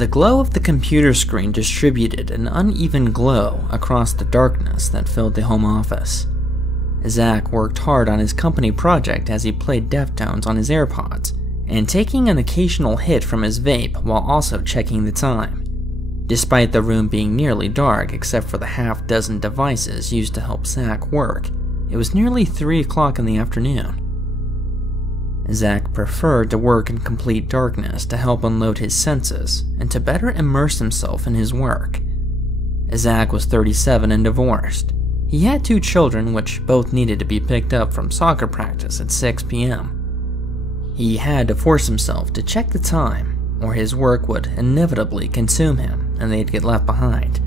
The glow of the computer screen distributed an uneven glow across the darkness that filled the home office. Zach worked hard on his company project as he played Deftones on his AirPods, and taking an occasional hit from his vape while also checking the time. Despite the room being nearly dark except for the half-dozen devices used to help Zach work, it was nearly 3 o'clock in the afternoon. Zach preferred to work in complete darkness to help unload his senses and to better immerse himself in his work. Zach was 37 and divorced. He had 2 children which both needed to be picked up from soccer practice at 6 p.m. He had to force himself to check the time, or his work would inevitably consume him and they'd get left behind.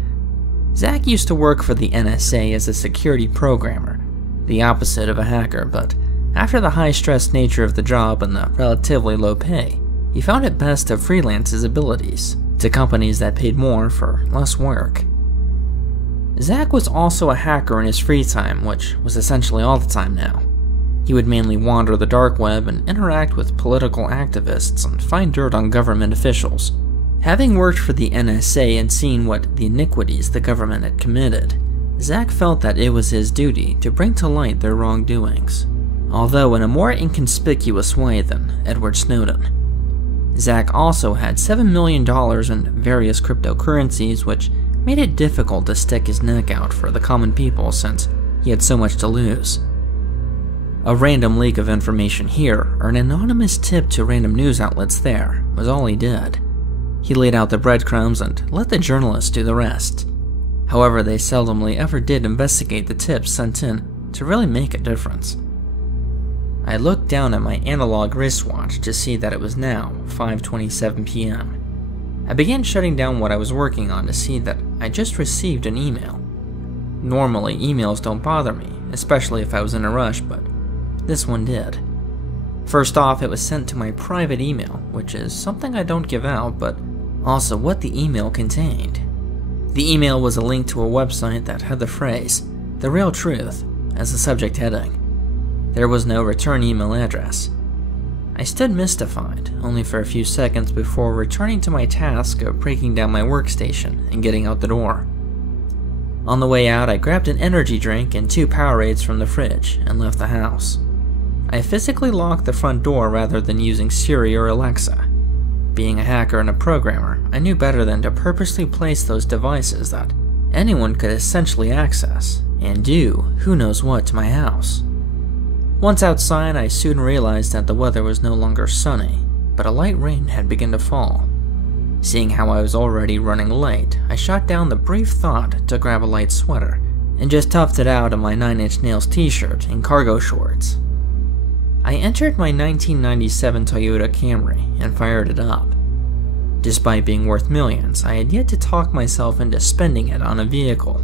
Zach used to work for the NSA as a security programmer, the opposite of a hacker, but after the high-stress nature of the job and the relatively low pay, he found it best to freelance his abilities to companies that paid more for less work. Zach was also a hacker in his free time, which was essentially all the time now. He would mainly wander the dark web and interact with political activists and find dirt on government officials. Having worked for the NSA and seen what the iniquities the government had committed, Zach felt that it was his duty to bring to light their wrongdoings, although in a more inconspicuous way than Edward Snowden. Zach also had $7 million in various cryptocurrencies, which made it difficult to stick his neck out for the common people since he had so much to lose. A random leak of information here, or an anonymous tip to random news outlets there, was all he did. He laid out the breadcrumbs and let the journalists do the rest. However, they seldomly ever did investigate the tips sent in to really make a difference. I looked down at my analog wristwatch to see that it was now 5:27 p.m. I began shutting down what I was working on to see that I just received an email. Normally, emails don't bother me, especially if I was in a rush, but this one did. First off, it was sent to my private email, which is something I don't give out, but also what the email contained. The email was a link to a website that had the phrase, "The Real Truth," as the subject heading. There was no return email address. I stood mystified, only for a few seconds before returning to my task of breaking down my workstation and getting out the door. On the way out, I grabbed an energy drink and 2 Powerades from the fridge and left the house. I physically locked the front door rather than using Siri or Alexa. Being a hacker and a programmer, I knew better than to purposely place those devices that anyone could essentially access and do who knows what to my house. Once outside, I soon realized that the weather was no longer sunny, but a light rain had begun to fall. Seeing how I was already running late, I shot down the brief thought to grab a light sweater and just toughed it out of my 9 Inch Nails t-shirt and cargo shorts. I entered my 1997 Toyota Camry and fired it up. Despite being worth millions, I had yet to talk myself into spending it on a vehicle.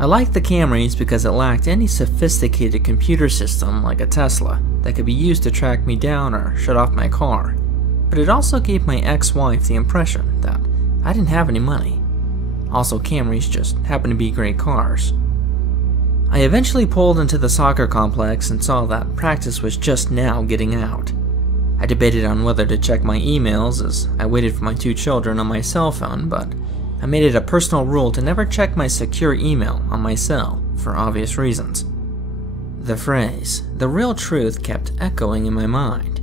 I liked the Camrys because it lacked any sophisticated computer system like a Tesla that could be used to track me down or shut off my car, but it also gave my ex-wife the impression that I didn't have any money. Also, Camrys just happened to be great cars. I eventually pulled into the soccer complex and saw that practice was just now getting out. I debated on whether to check my emails as I waited for my 2 children on my cell phone, but I made it a personal rule to never check my secure email on my cell for obvious reasons. The phrase, "The Real Truth," kept echoing in my mind.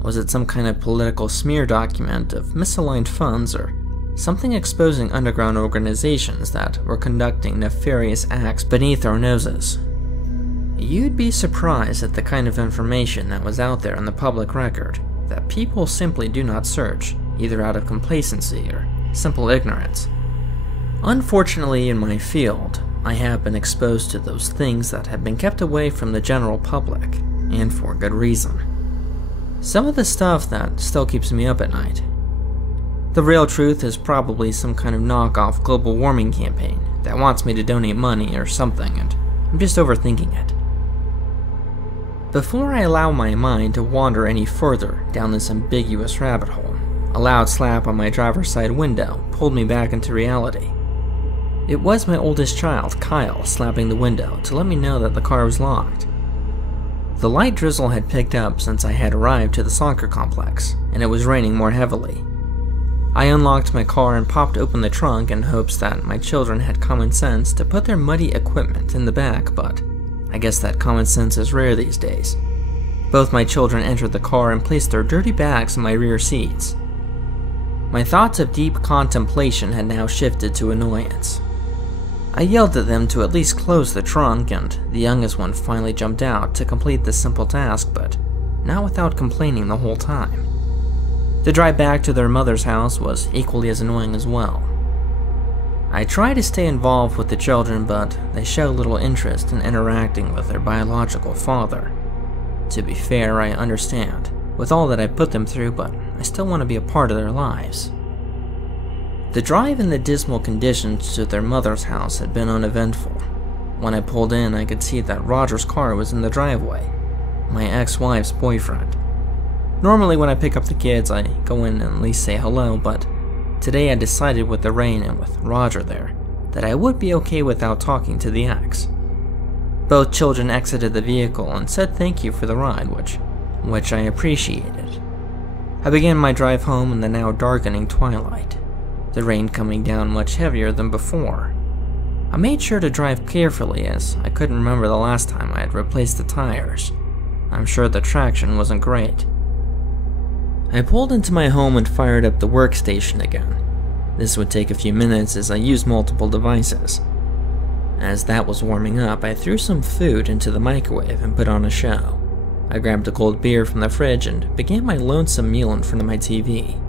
Was it some kind of political smear document of misaligned funds or something exposing underground organizations that were conducting nefarious acts beneath our noses? You'd be surprised at the kind of information that was out there on the public record that people simply do not search, either out of complacency or simple ignorance. Unfortunately, in my field, I have been exposed to those things that have been kept away from the general public, and for good reason. Some of the stuff that still keeps me up at night. The Real Truth is probably some kind of knockoff global warming campaign that wants me to donate money or something, and I'm just overthinking it. Before I allow my mind to wander any further down this ambiguous rabbit hole, a loud slap on my driver's side window pulled me back into reality. It was my oldest child, Kyle, slapping the window to let me know that the car was locked. The light drizzle had picked up since I had arrived to the soccer complex, and it was raining more heavily. I unlocked my car and popped open the trunk in hopes that my children had common sense to put their muddy equipment in the back, but I guess that common sense is rare these days. Both my children entered the car and placed their dirty bags in my rear seats. My thoughts of deep contemplation had now shifted to annoyance. I yelled at them to at least close the trunk, and the youngest one finally jumped out to complete this simple task, but not without complaining the whole time. The drive back to their mother's house was equally as annoying as well. I try to stay involved with the children, but they show little interest in interacting with their biological father. To be fair, I understand, with all that I put them through, but I still want to be a part of their lives. The drive in the dismal conditions to their mother's house had been uneventful. When I pulled in, I could see that Roger's car was in the driveway, my ex-wife's boyfriend. Normally when I pick up the kids, I go in and at least say hello, but today I decided with the rain and with Roger there, that I would be okay without talking to the ex. Both children exited the vehicle and said thank you for the ride, which I appreciated. I began my drive home in the now darkening twilight, the rain coming down much heavier than before. I made sure to drive carefully as I couldn't remember the last time I had replaced the tires. I'm sure the traction wasn't great. I pulled into my home and fired up the workstation again. This would take a few minutes as I used multiple devices. As that was warming up, I threw some food into the microwave and put on a show. I grabbed a cold beer from the fridge and began my lonesome meal in front of my TV.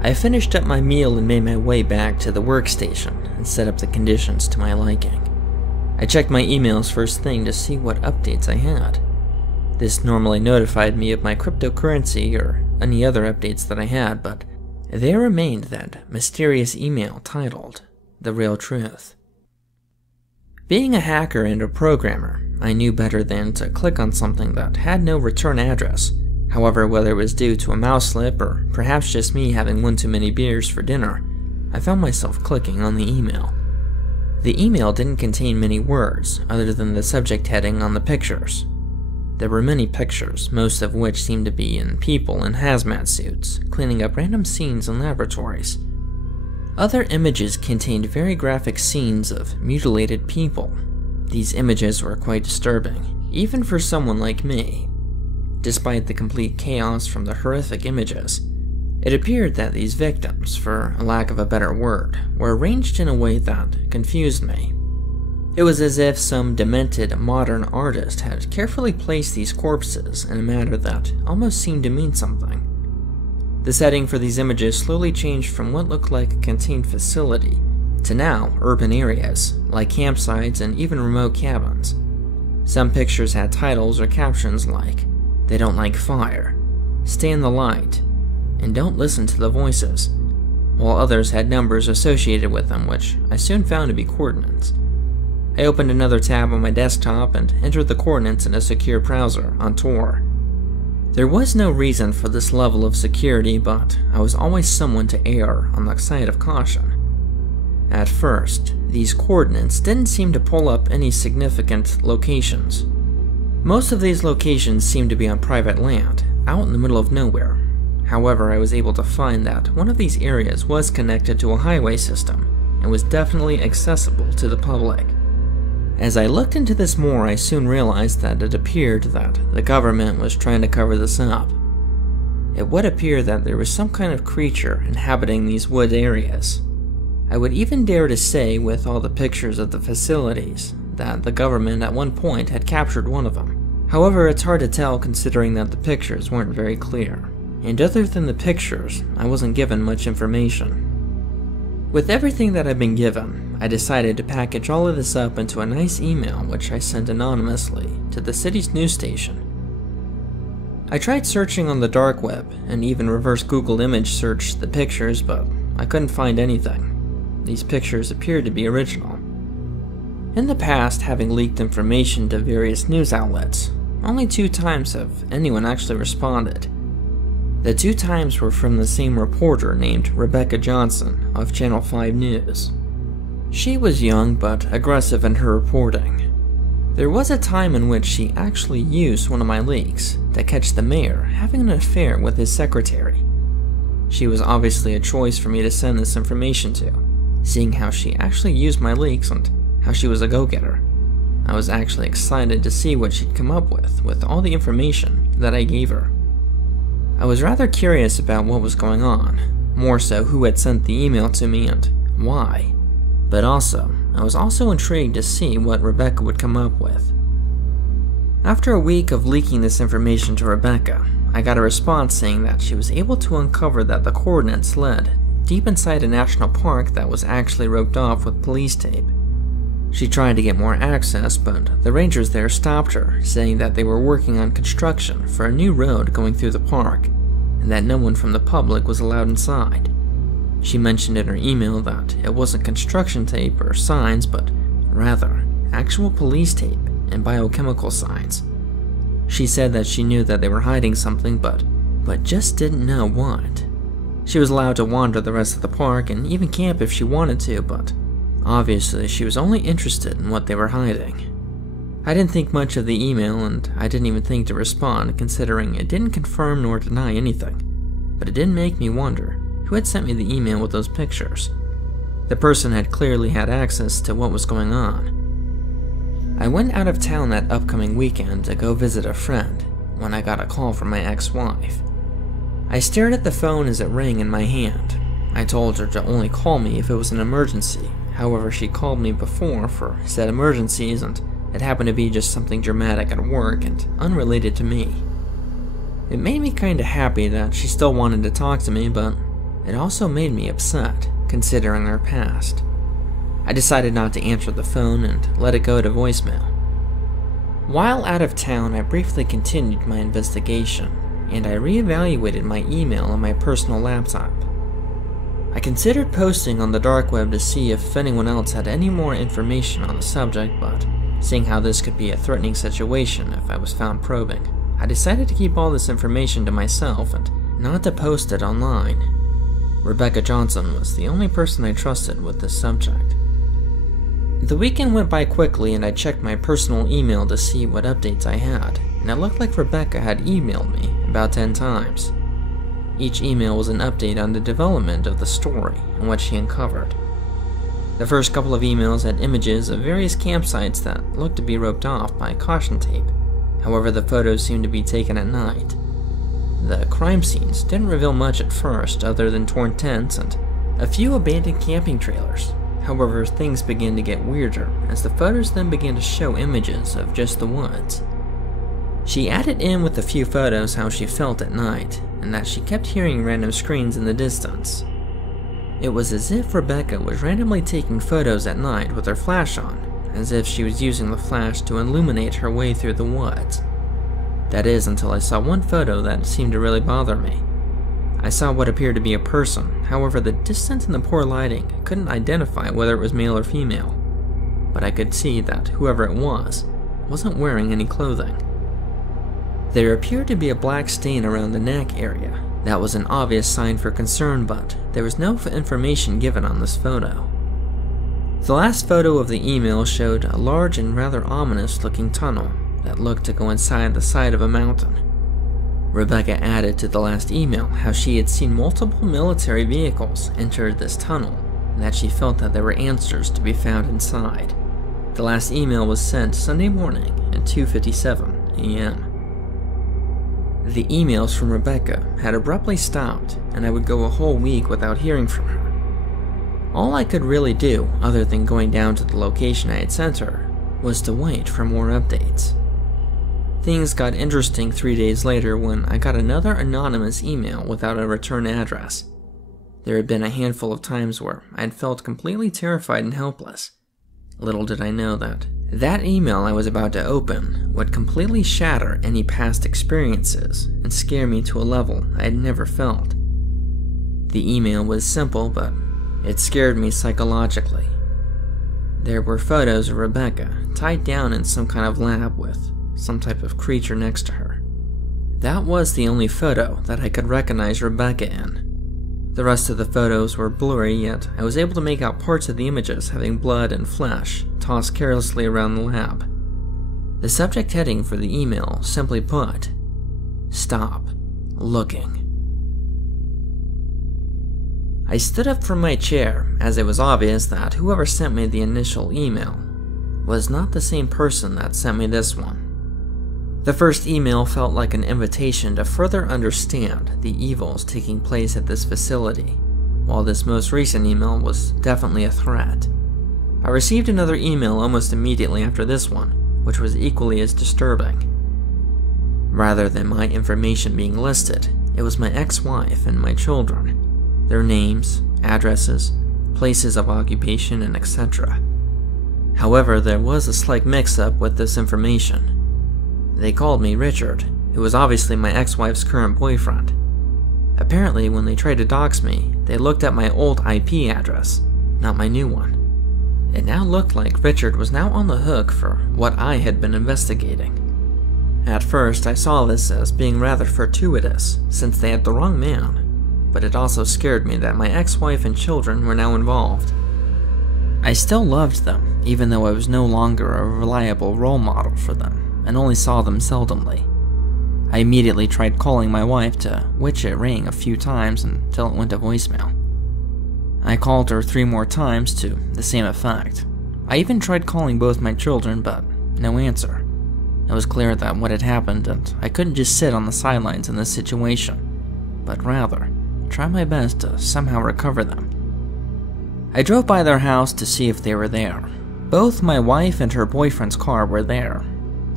I finished up my meal and made my way back to the workstation and set up the conditions to my liking. I checked my emails first thing to see what updates I had. This normally notified me of my cryptocurrency or any other updates that I had, but there remained that mysterious email titled The Real Truth. Being a hacker and a programmer, I knew better than to click on something that had no return address. However, whether it was due to a mouse slip or perhaps just me having one too many beers for dinner, I found myself clicking on the email. The email didn't contain many words other than the subject heading on the pictures. There were many pictures, most of which seemed to be in people in hazmat suits, cleaning up random scenes in laboratories. Other images contained very graphic scenes of mutilated people. These images were quite disturbing, even for someone like me. Despite the complete chaos from the horrific images, it appeared that these victims, for a lack of a better word, were arranged in a way that confused me. It was as if some demented modern artist had carefully placed these corpses in a manner that almost seemed to mean something. The setting for these images slowly changed from what looked like a contained facility to now urban areas, like campsites and even remote cabins. Some pictures had titles or captions like, "They don't like fire," "Stay in the light," and "Don't listen to the voices," while others had numbers associated with them, which I soon found to be coordinates. I opened another tab on my desktop and entered the coordinates in a secure browser on Tor. There was no reason for this level of security, but I was always someone to err on the side of caution. At first, these coordinates didn't seem to pull up any significant locations. Most of these locations seemed to be on private land, out in the middle of nowhere. However, I was able to find that one of these areas was connected to a highway system and was definitely accessible to the public. As I looked into this more, I soon realized that it appeared that the government was trying to cover this up. It would appear that there was some kind of creature inhabiting these wood areas. I would even dare to say, with all the pictures of the facilities, that the government at one point had captured one of them. However, it's hard to tell considering that the pictures weren't very clear, and other than the pictures, I wasn't given much information. With everything that I'd been given, I decided to package all of this up into a nice email which I sent anonymously to the city's news station. I tried searching on the dark web and even reverse Google image searched the pictures, but I couldn't find anything. These pictures appeared to be original. In the past, having leaked information to various news outlets, only 2 times have anyone actually responded. The 2 times were from the same reporter named Rebecca Johnson of Channel 5 News. She was young but aggressive in her reporting. There was a time in which she actually used one of my leaks to catch the mayor having an affair with his secretary. she was obviously a choice for me to send this information to, seeing how she actually used my leaks and how she was a go-getter. I was actually excited to see what she'd come up with all the information that I gave her. I was rather curious about what was going on, more so who had sent the email to me and why. But also, I was also intrigued to see what Rebecca would come up with. After a week of leaking this information to Rebecca, I got a response saying that she was able to uncover that the coordinates led deep inside a national park that was actually roped off with police tape. She tried to get more access, but the rangers there stopped her, saying that they were working on construction for a new road going through the park, and that no one from the public was allowed inside. She mentioned in her email that it wasn't construction tape or signs, but rather actual police tape and biochemical signs. She said that she knew that they were hiding something, but just didn't know what. She was allowed to wander the rest of the park and even camp if she wanted to, but obviously she was only interested in what they were hiding. I didn't think much of the email, and I didn't even think to respond, considering it didn't confirm nor deny anything, but it did make me wonder who had sent me the email with those pictures. The person had clearly had access to what was going on. I went out of town that upcoming weekend to go visit a friend when I got a call from my ex-wife. I stared at the phone as it rang in my hand. I told her to only call me if it was an emergency. However, she called me before for said emergencies, and it happened to be just something dramatic at work and unrelated to me. It made me kinda happy that she still wanted to talk to me, but it also made me upset, considering her past. I decided not to answer the phone and let it go to voicemail. While out of town, I briefly continued my investigation, and I reevaluated my email on my personal laptop. I considered posting on the dark web to see if anyone else had any more information on the subject, but seeing how this could be a threatening situation if I was found probing, I decided to keep all this information to myself and not to post it online. Rebecca Johnson was the only person I trusted with this subject. The weekend went by quickly, and I checked my personal email to see what updates I had, and it looked like Rebecca had emailed me about 10 times. Each email was an update on the development of the story and what she uncovered. The first couple of emails had images of various campsites that looked to be roped off by caution tape. However, the photos seemed to be taken at night. The crime scenes didn't reveal much at first, other than torn tents and a few abandoned camping trailers. However, things began to get weirder as the photos then began to show images of just the woods. She added in with a few photos how she felt at night, and that she kept hearing random screams in the distance. It was as if Rebecca was randomly taking photos at night with her flash on, as if she was using the flash to illuminate her way through the woods. That is, until I saw one photo that seemed to really bother me. I saw what appeared to be a person, however the distance and the poor lighting couldn't identify whether it was male or female, but I could see that whoever it was wasn't wearing any clothing. There appeared to be a black stain around the neck area. That was an obvious sign for concern, but there was no information given on this photo. The last photo of the email showed a large and rather ominous looking tunnel that looked to go inside the side of a mountain. Rebecca added to the last email how she had seen multiple military vehicles enter this tunnel, and that she felt that there were answers to be found inside. The last email was sent Sunday morning at 2:57 a.m. The emails from Rebecca had abruptly stopped, and I would go a whole week without hearing from her. All I could really do, other than going down to the location I had sent her, was to wait for more updates. Things got interesting 3 days later when I got another anonymous email without a return address. There had been a handful of times where I had felt completely terrified and helpless. Little did I know that that email I was about to open would completely shatter any past experiences and scare me to a level I had never felt. The email was simple, but it scared me psychologically. There were photos of Rebecca tied down in some kind of lab with some type of creature next to her. That was the only photo that I could recognize Rebecca in. The rest of the photos were blurry, yet I was able to make out parts of the images having blood and flesh tossed carelessly around the lab. The subject heading for the email simply put, "Stop looking." I stood up from my chair, as it was obvious that whoever sent me the initial email was not the same person that sent me this one. The first email felt like an invitation to further understand the evils taking place at this facility, while this most recent email was definitely a threat. I received another email almost immediately after this one, which was equally as disturbing. Rather than my information being listed, it was my ex-wife and my children, their names, addresses, places of occupation, and etc. However, there was a slight mix-up with this information. They called me Richard, who was obviously my ex-wife's current boyfriend. Apparently, when they tried to dox me, they looked at my old IP address, not my new one. It now looked like Richard was now on the hook for what I had been investigating. At first, I saw this as being rather fortuitous, since they had the wrong man, but it also scared me that my ex-wife and children were now involved. I still loved them, even though I was no longer a reliable role model for them, and only saw them seldomly. I immediately tried calling my wife, to which it rang a few times until it went to voicemail. I called her 3 more times to the same effect. I even tried calling both my children, but no answer. It was clear that what had happened, and I couldn't just sit on the sidelines in this situation, but rather try my best to somehow recover them. I drove by their house to see if they were there. Both my wife and her boyfriend's car were there.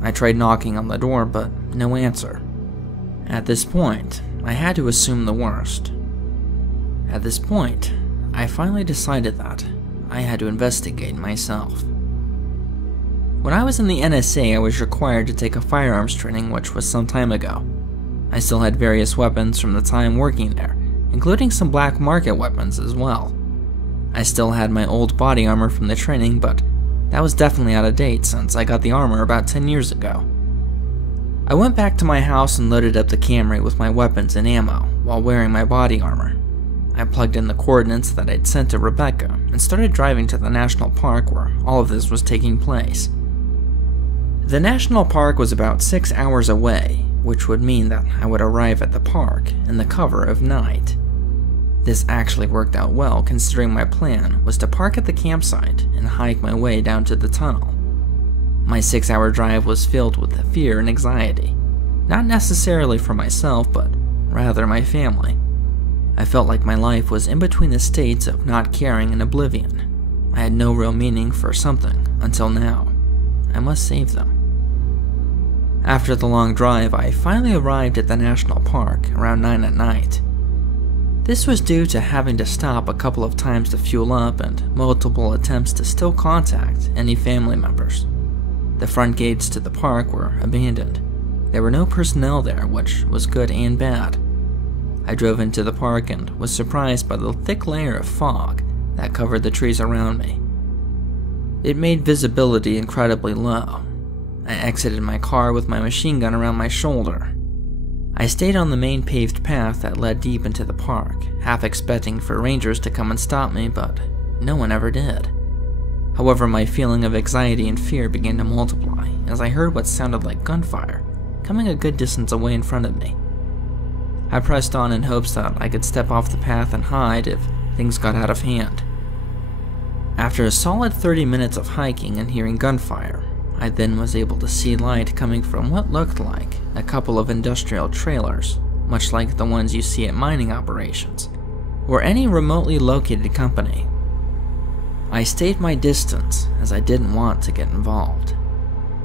I tried knocking on the door, but no answer. At this point, I had to assume the worst. At this point, I finally decided that I had to investigate myself. When I was in the NSA, I was required to take a firearms training, which was some time ago. I still had various weapons from the time working there, including some black market weapons as well. I still had my old body armor from the training, but that was definitely out of date since I got the armor about 10 years ago. I went back to my house and loaded up the Camry with my weapons and ammo while wearing my body armor. I plugged in the coordinates that I'd sent to Rebecca and started driving to the national park where all of this was taking place. The national park was about 6 hours away, which would mean that I would arrive at the park in the cover of night. This actually worked out well, considering my plan was to park at the campsite and hike my way down to the tunnel. My 6-hour drive was filled with fear and anxiety, not necessarily for myself, but rather my family. I felt like my life was in between the states of not caring and oblivion. I had no real meaning for something until now. I must save them. After the long drive, I finally arrived at the national park around 9 at night. This was due to having to stop a couple of times to fuel up and multiple attempts to still contact any family members. The front gates to the park were abandoned. There were no personnel there, which was good and bad. I drove into the park and was surprised by the thick layer of fog that covered the trees around me. It made visibility incredibly low. I exited my car with my machine gun around my shoulder. I stayed on the main paved path that led deep into the park, half expecting for rangers to come and stop me, but no one ever did. However, my feeling of anxiety and fear began to multiply as I heard what sounded like gunfire coming a good distance away in front of me. I pressed on in hopes that I could step off the path and hide if things got out of hand. After a solid 30 minutes of hiking and hearing gunfire, I then was able to see light coming from what looked like a couple of industrial trailers, much like the ones you see at mining operations, or any remotely located company. I stayed my distance as I didn't want to get involved.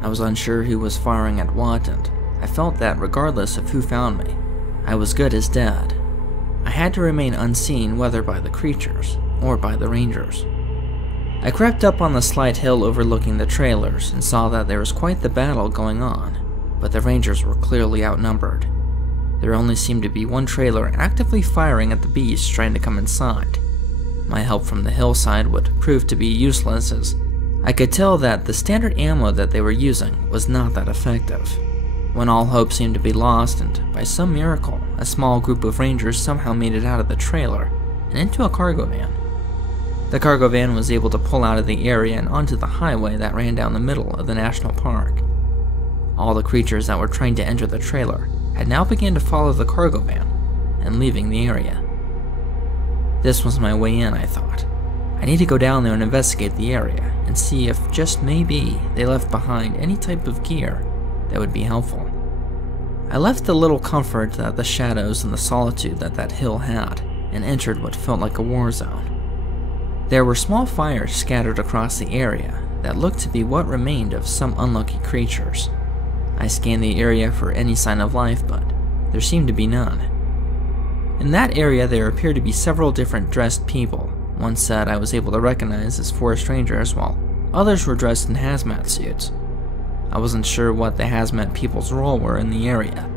I was unsure who was firing at what, and I felt that regardless of who found me, I was good as dead. I had to remain unseen, whether by the creatures or by the rangers. I crept up on the slight hill overlooking the trailers and saw that there was quite the battle going on, but the rangers were clearly outnumbered. There only seemed to be one trailer actively firing at the beast trying to come inside. My help from the hillside would prove to be useless, as I could tell that the standard ammo that they were using was not that effective. When all hope seemed to be lost, and by some miracle, a small group of rangers somehow made it out of the trailer and into a cargo van. The cargo van was able to pull out of the area and onto the highway that ran down the middle of the national park. All the creatures that were trying to enter the trailer had now begun to follow the cargo van and leaving the area. This was my way in, I thought. I need to go down there and investigate the area and see if just maybe they left behind any type of gear that would be helpful. I left the little comfort that the shadows and the solitude that hill had and entered what felt like a war zone. There were small fires scattered across the area that looked to be what remained of some unlucky creatures. I scanned the area for any sign of life, but there seemed to be none. In that area there appeared to be several different dressed people. One set I was able to recognize as forest rangers, while others were dressed in hazmat suits. I wasn't sure what the hazmat people's role were in the area.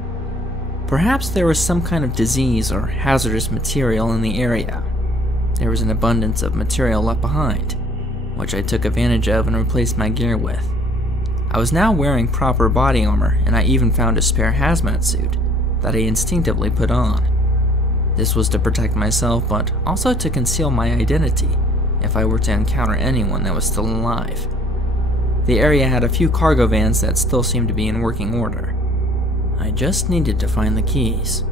Perhaps there was some kind of disease or hazardous material in the area. There was an abundance of material left behind, which I took advantage of and replaced my gear with. I was now wearing proper body armor, and I even found a spare hazmat suit that I instinctively put on. This was to protect myself, but also to conceal my identity if I were to encounter anyone that was still alive. The area had a few cargo vans that still seemed to be in working order. I just needed to find the keys.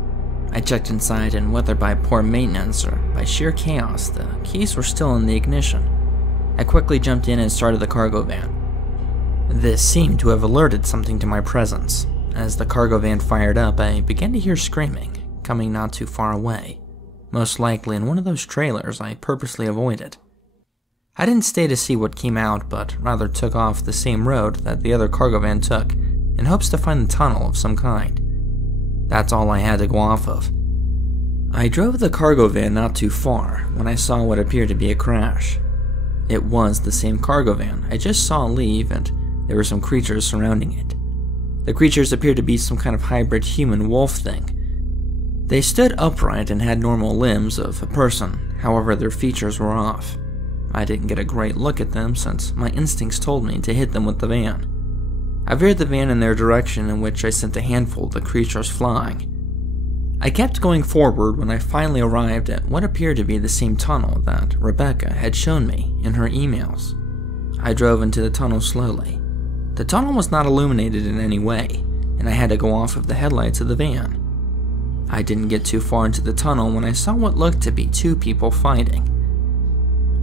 I checked inside, and whether by poor maintenance or by sheer chaos, the keys were still in the ignition. I quickly jumped in and started the cargo van. This seemed to have alerted something to my presence. As the cargo van fired up, I began to hear screaming, coming not too far away, most likely in one of those trailers I purposely avoided. I didn't stay to see what came out, but rather took off the same road that the other cargo van took, in hopes to find a tunnel of some kind. That's all I had to go off of. I drove the cargo van not too far when I saw what appeared to be a crash. It was the same cargo van I just saw leave, and there were some creatures surrounding it. The creatures appeared to be some kind of hybrid human-wolf thing. They stood upright and had normal limbs of a person, however their features were off. I didn't get a great look at them since my instincts told me to hit them with the van. I veered the van in their direction, in which I sent a handful of the creatures flying. I kept going forward when I finally arrived at what appeared to be the same tunnel that Rebecca had shown me in her emails. I drove into the tunnel slowly. The tunnel was not illuminated in any way, and I had to go off of the headlights of the van. I didn't get too far into the tunnel when I saw what looked to be two people fighting.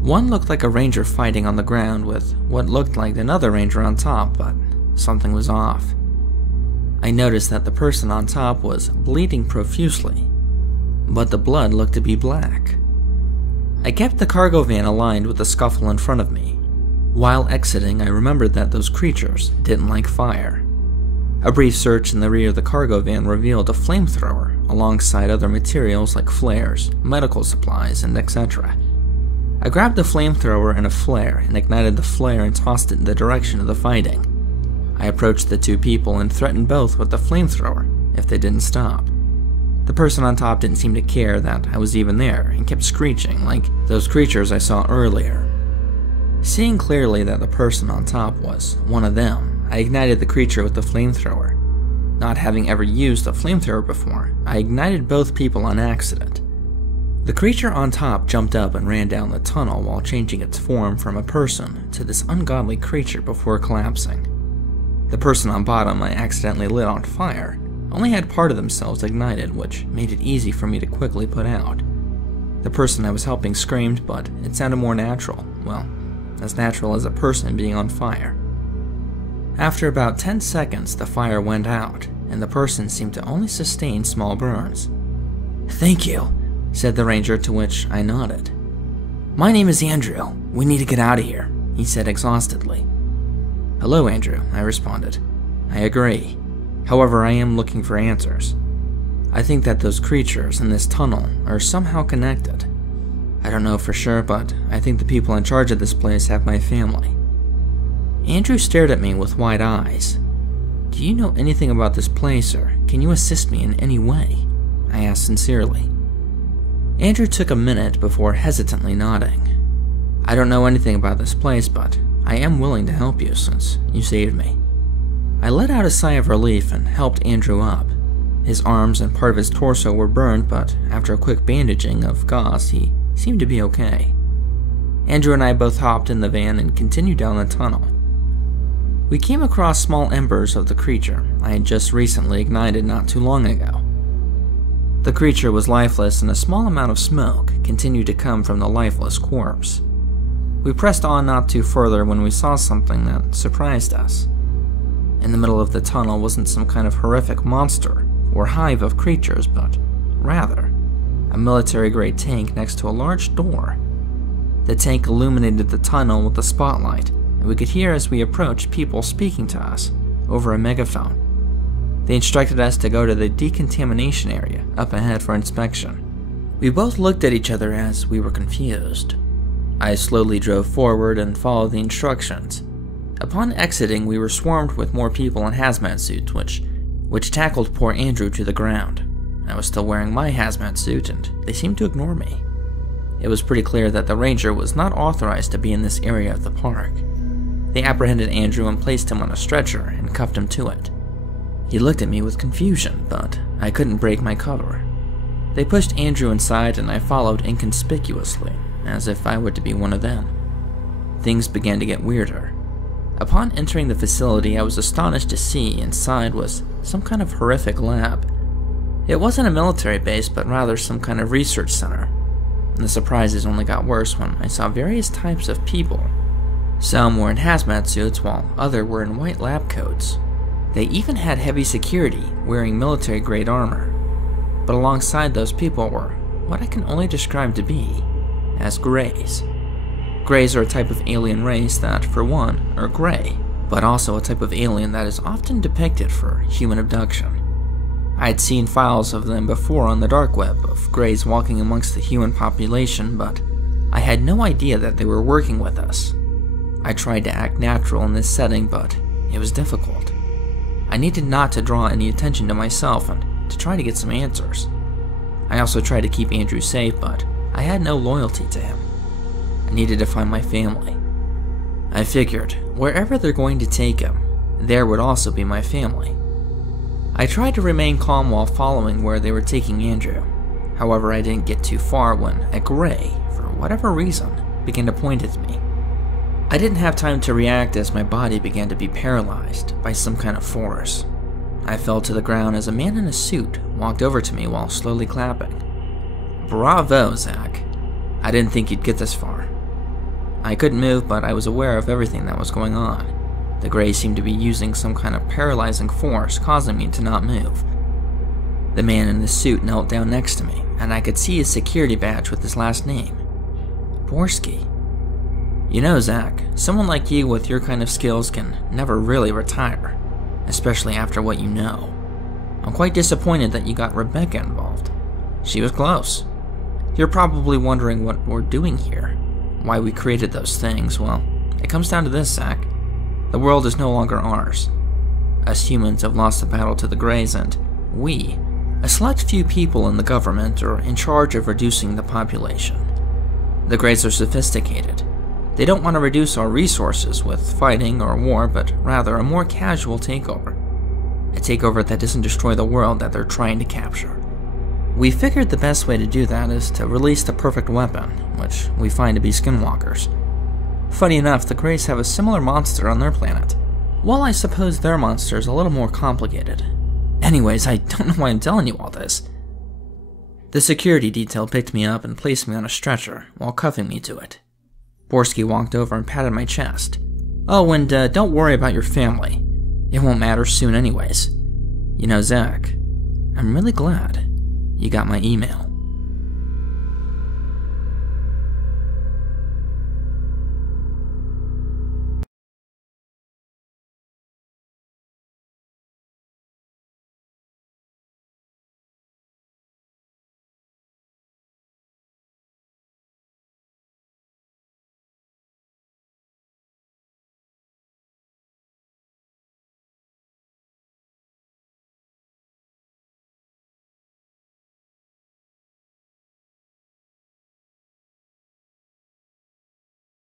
One looked like a ranger fighting on the ground with what looked like another ranger on top, but something was off. I noticed that the person on top was bleeding profusely, but the blood looked to be black. I kept the cargo van aligned with the scuffle in front of me. While exiting, I remembered that those creatures didn't like fire. A brief search in the rear of the cargo van revealed a flamethrower alongside other materials like flares, medical supplies, and etc. I grabbed the flamethrower and a flare and ignited the flare and tossed it in the direction of the fighting. I approached the two people and threatened both with the flamethrower if they didn't stop. The person on top didn't seem to care that I was even there and kept screeching like those creatures I saw earlier. Seeing clearly that the person on top was one of them, I ignited the creature with the flamethrower. Not having ever used a flamethrower before, I ignited both people on accident. The creature on top jumped up and ran down the tunnel while changing its form from a person to this ungodly creature before collapsing. The person on bottom I accidentally lit on fire only had part of themselves ignited, which made it easy for me to quickly put out. The person I was helping screamed, but it sounded more natural, well, as natural as a person being on fire. After about 10 seconds, the fire went out, and the person seemed to only sustain small burns. "Thank you," said the ranger, to which I nodded. "My name is Andrew. We need to get out of here," he said exhaustedly. "Hello, Andrew," I responded. "I agree. However, I am looking for answers. I think that those creatures in this tunnel are somehow connected. I don't know for sure, but I think the people in charge of this place have my family." Andrew stared at me with wide eyes. "Do you know anything about this place, or can you assist me in any way?" I asked sincerely. Andrew took a minute before hesitantly nodding. "I don't know anything about this place, but I am willing to help you since you saved me." I let out a sigh of relief and helped Andrew up. His arms and part of his torso were burned, but after a quick bandaging of gauze, he seemed to be okay. Andrew and I both hopped in the van and continued down the tunnel. We came across small embers of the creature I had just recently ignited not too long ago. The creature was lifeless and a small amount of smoke continued to come from the lifeless corpse. We pressed on not too further when we saw something that surprised us. In the middle of the tunnel wasn't some kind of horrific monster or hive of creatures, but rather a military-grade tank next to a large door. The tank illuminated the tunnel with a spotlight, and we could hear as we approached people speaking to us over a megaphone. They instructed us to go to the decontamination area up ahead for inspection. We both looked at each other as we were confused. I slowly drove forward and followed the instructions. Upon exiting, we were swarmed with more people in hazmat suits, which tackled poor Andrew to the ground. I was still wearing my hazmat suit, and they seemed to ignore me. It was pretty clear that the ranger was not authorized to be in this area of the park. They apprehended Andrew and placed him on a stretcher and cuffed him to it. He looked at me with confusion, but I couldn't break my cover. They pushed Andrew inside and I followed inconspicuously, as if I were to be one of them. Things began to get weirder. Upon entering the facility, I was astonished to see inside was some kind of horrific lab. It wasn't a military base, but rather some kind of research center. And the surprises only got worse when I saw various types of people. Some were in hazmat suits, while others were in white lab coats. They even had heavy security, wearing military-grade armor. But alongside those people were what I can only describe to be as Greys. Greys are a type of alien race that, for one, are gray, but also a type of alien that is often depicted for human abduction. I had seen files of them before on the dark web of Greys walking amongst the human population, but I had no idea that they were working with us. I tried to act natural in this setting, but it was difficult. I needed not to draw any attention to myself and to try to get some answers. I also tried to keep Andrew safe, but I had no loyalty to him. I needed to find my family. I figured, wherever they're going to take him, there would also be my family. I tried to remain calm while following where they were taking Andrew. However, I didn't get too far when a Grey, for whatever reason, began to point at me. I didn't have time to react as my body began to be paralyzed by some kind of force. I fell to the ground as a man in a suit walked over to me while slowly clapping. Bravo, Zach. I didn't think you'd get this far. I couldn't move, but I was aware of everything that was going on. The Greys seemed to be using some kind of paralyzing force, causing me to not move. The man in the suit knelt down next to me, and I could see his security badge with his last name. Borsky. You know, Zach, someone like you with your kind of skills can never really retire, especially after what you know. I'm quite disappointed that you got Rebecca involved. She was close. You're probably wondering what we're doing here, why we created those things. Well, it comes down to this, Zach. The world is no longer ours. Us humans have lost the battle to the Greys, and we, a select few people in the government, are in charge of reducing the population. The Greys are sophisticated. They don't want to reduce our resources with fighting or war, but rather a more casual takeover. A takeover that doesn't destroy the world that they're trying to capture. We figured the best way to do that is to release the perfect weapon, which we find to be skinwalkers. Funny enough, the Greys have a similar monster on their planet. Well, I suppose their monster is a little more complicated. Anyways, I don't know why I'm telling you all this. The security detail picked me up and placed me on a stretcher while cuffing me to it. Borsky walked over and patted my chest. Oh, and don't worry about your family. It won't matter soon anyways. You know, Zach, I'm really glad you got my email.